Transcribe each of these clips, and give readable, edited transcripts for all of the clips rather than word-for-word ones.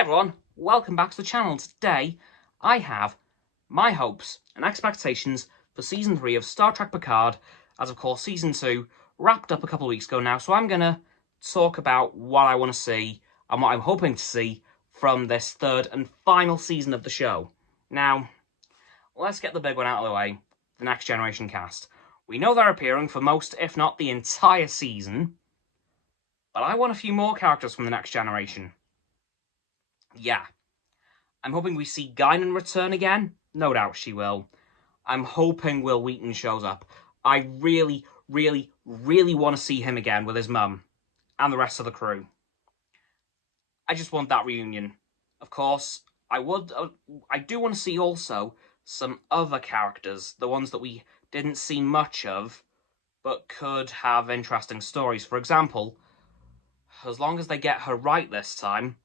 Hi everyone, welcome back to the channel. Today I have my hopes and expectations for Season 3 of Star Trek Picard, as of course Season 2 wrapped up a couple of weeks ago now, so I'm going to talk about what I want to see and what I'm hoping to see from this third and final season of the show. Now, let's get the big one out of the way, the Next Generation cast. We know they're appearing for most, if not the entire season, but I want a few more characters from the Next Generation. Yeah. I'm hoping we see Guinan return again. No doubt she will. I'm hoping Will Wheaton shows up. I really, really, really want to see him again with his mum and the rest of the crew. I just want that reunion. Of course, I do want to see also some other characters, the ones that we didn't see much of, but could have interesting stories. For example, as long as they get her right this time,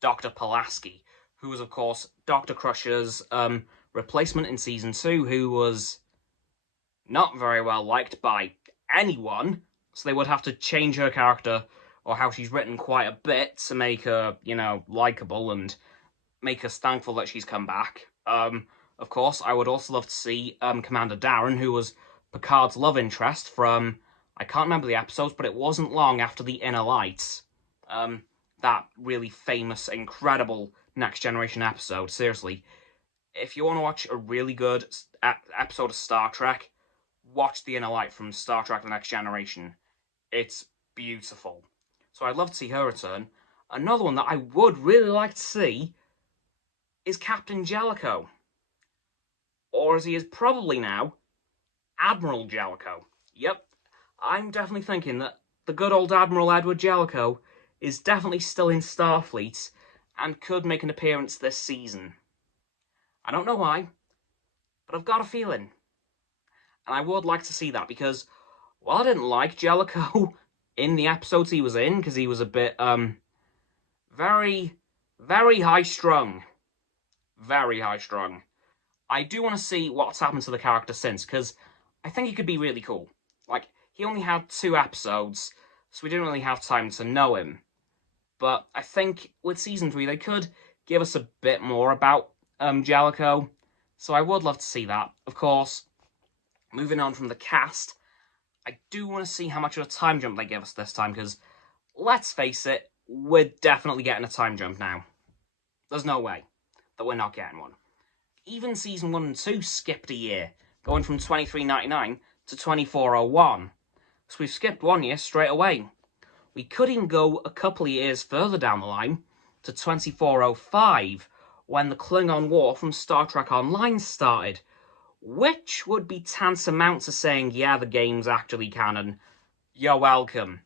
Dr. Pulaski, who was, of course, Dr. Crusher's replacement in Season 2, who was not very well liked by anyone, so they would have to change her character, or how she's written, quite a bit to make her, likeable and make us thankful that she's come back. Of course, I would also love to see Commander Darren, who was Picard's love interest from, I can't remember the episodes, but it wasn't long after the Inner Lights. That really famous, incredible Next Generation episode. Seriously, if you want to watch a really good episode of Star Trek, watch The Inner Light from Star Trek The Next Generation. It's beautiful. So I'd love to see her return. Another one that I would really like to see is Captain Jellicoe. Or as he is probably now, Admiral Jellicoe. Yep, I'm definitely thinking that the good old Admiral Edward Jellicoe is definitely still in Starfleet and could make an appearance this season. I don't know why, but I've got a feeling. And I would like to see that, because while I didn't like Jellicoe in the episodes he was in, because he was a bit, very, very high-strung. Very high-strung. I do want to see what's happened to the character since, because I think he could be really cool. Like, he only had 2 episodes, so we didn't really have time to know him. But I think with Season 3, they could give us a bit more about Jellicoe. So I would love to see that. Of course, moving on from the cast, I do want to see how much of a time jump they give us this time, because, let's face it, we're definitely getting a time jump now. There's no way that we're not getting one. Even Season 1 and 2 skipped a year, going from 2399 to 2401. So we've skipped 1 year straight away. We could even go a couple of years further down the line to 2405, when the Klingon War from Star Trek Online started, which would be tantamount to saying, yeah, the game's actually canon. You're welcome.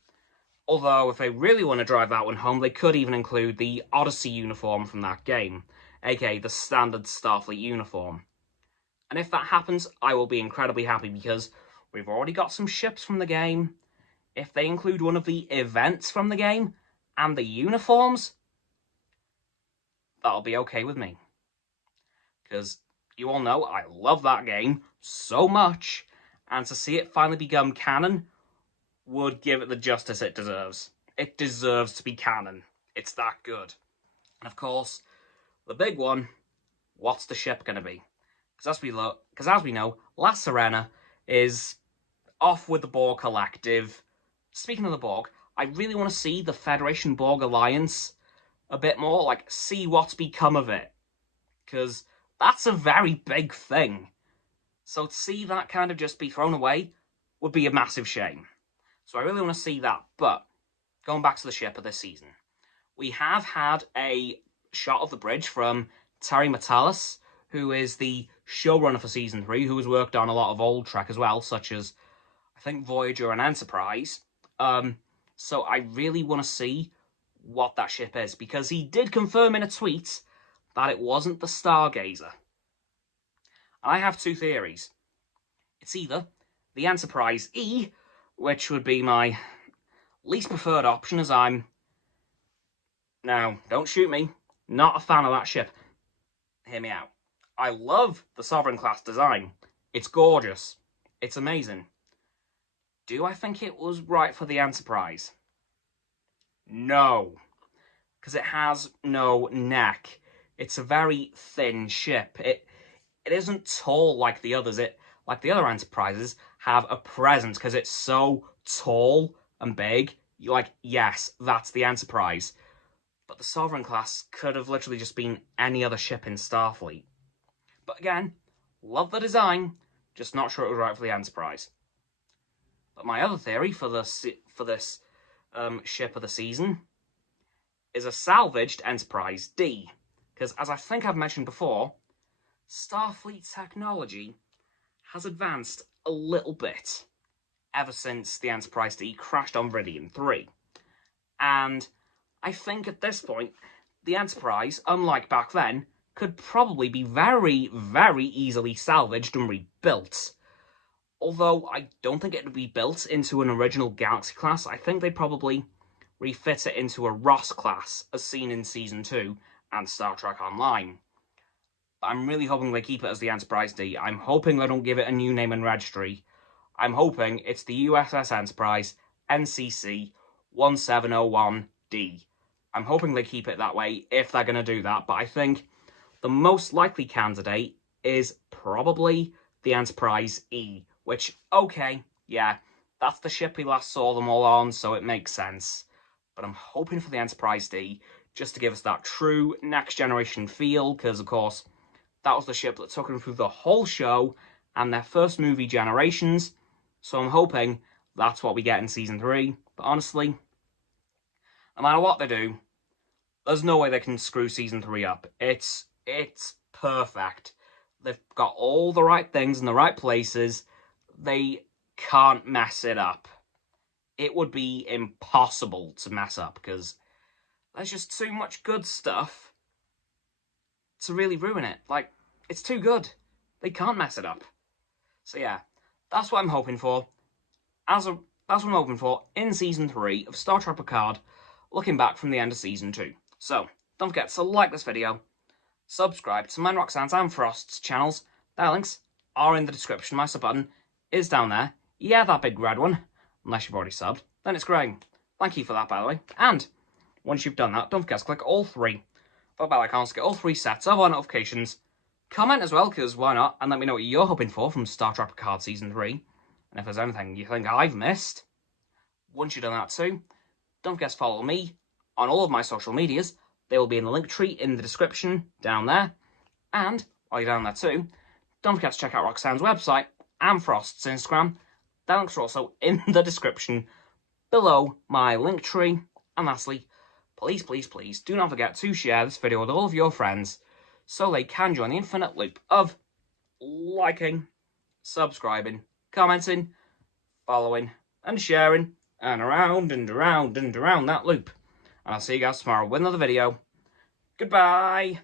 Although, if they really want to drive that one home, they could even include the Odyssey uniform from that game, aka the standard Starfleet uniform. And if that happens, I will be incredibly happy, because we've already got some ships from the game. If they include one of the events from the game and the uniforms, that'll be okay with me. Because you all know I love that game so much, and to see it finally become canon would give it the justice it deserves. It deserves to be canon. It's that good. And of course, the big one, what's the ship going to be? Because as we know, La Sirena is off with the Borg Collective. Speaking of the Borg, I really want to see the Federation Borg Alliance a bit more, like, see what's become of it. Because that's a very big thing. So to see that kind of just be thrown away would be a massive shame. So I really want to see that. But, going back to the ship of this season, we have had a shot of the bridge from Terry Matalas, who is the showrunner for Season 3, who has worked on a lot of old Trek as well, such as, I think, Voyager and Enterprise. So I really want to see what that ship is, because he did confirm in a tweet that it wasn't the Stargazer. And I have 2 theories. It's either the Enterprise E, which would be my least preferred option, as I'm... Now, don't shoot me. Not a fan of that ship. Hear me out. I love the Sovereign class design. It's gorgeous. It's amazing. Do I think it was right for the Enterprise? No. because it has no neck. It's a very thin ship. It isn't tall like the others. Like the other Enterprises have a presence because it's so tall and big. You're like, yes, that's the Enterprise. But the Sovereign class could have literally just been any other ship in Starfleet. But again, love the design, just not sure it was right for the Enterprise. But my other theory for this ship of the season is a salvaged Enterprise D. Because as I think I've mentioned before, Starfleet technology has advanced a little bit ever since the Enterprise D crashed on Viridian 3. And I think at this point, the Enterprise, unlike back then, could probably be very, very easily salvaged and rebuilt. Although I don't think it would be built into an original Galaxy class, I think they'd probably refit it into a Ross class, as seen in Season 2 and Star Trek Online. But I'm really hoping they keep it as the Enterprise D. I'm hoping they don't give it a new name and registry. I'm hoping it's the USS Enterprise NCC 1701D. I'm hoping they keep it that way if they're going to do that, but I think the most likely candidate is probably the Enterprise E, which, okay, yeah, that's the ship we last saw them all on, so it makes sense. But I'm hoping for the Enterprise D, just to give us that true next-generation feel, because, of course, that was the ship that took them through the whole show and their first movie, Generations, so I'm hoping that's what we get in Season 3. But honestly, no matter what they do, there's no way they can screw Season 3 up. It's perfect. They've got all the right things in the right places. They can't mess it up. It would be impossible to mess up, because there's just too much good stuff to really ruin it. Like, it's too good. They can't mess it up. So yeah, that's what I'm hoping for. That's what I'm hoping for in Season 3 of Star Trek Picard, looking back from the end of Season 2. So, don't forget to like this video, subscribe to mine, Roxanne's and Frost's channels. Their links are in the description. My sub button is down there. Yeah, that big red one. Unless you've already subbed, then it's grey. Thank you for that, by the way. And once you've done that, don't forget to click all three bell icons to get all three sets of our notifications. Comment as well, because why not? And let me know what you're hoping for from Star Trek Picard Season 3. And if there's anything you think I've missed, once you've done that too, don't forget to follow me on all of my social medias. They will be in the link tree in the description down there. And while you're down there too, don't forget to check out Roxanne's website and Frost's Instagram. Their links are also in the description below my link tree. And lastly, please, please, please do not forget to share this video with all of your friends so they can join the infinite loop of liking, subscribing, commenting, following, and sharing, and around and around and around that loop. And I'll see you guys tomorrow with another video. Goodbye!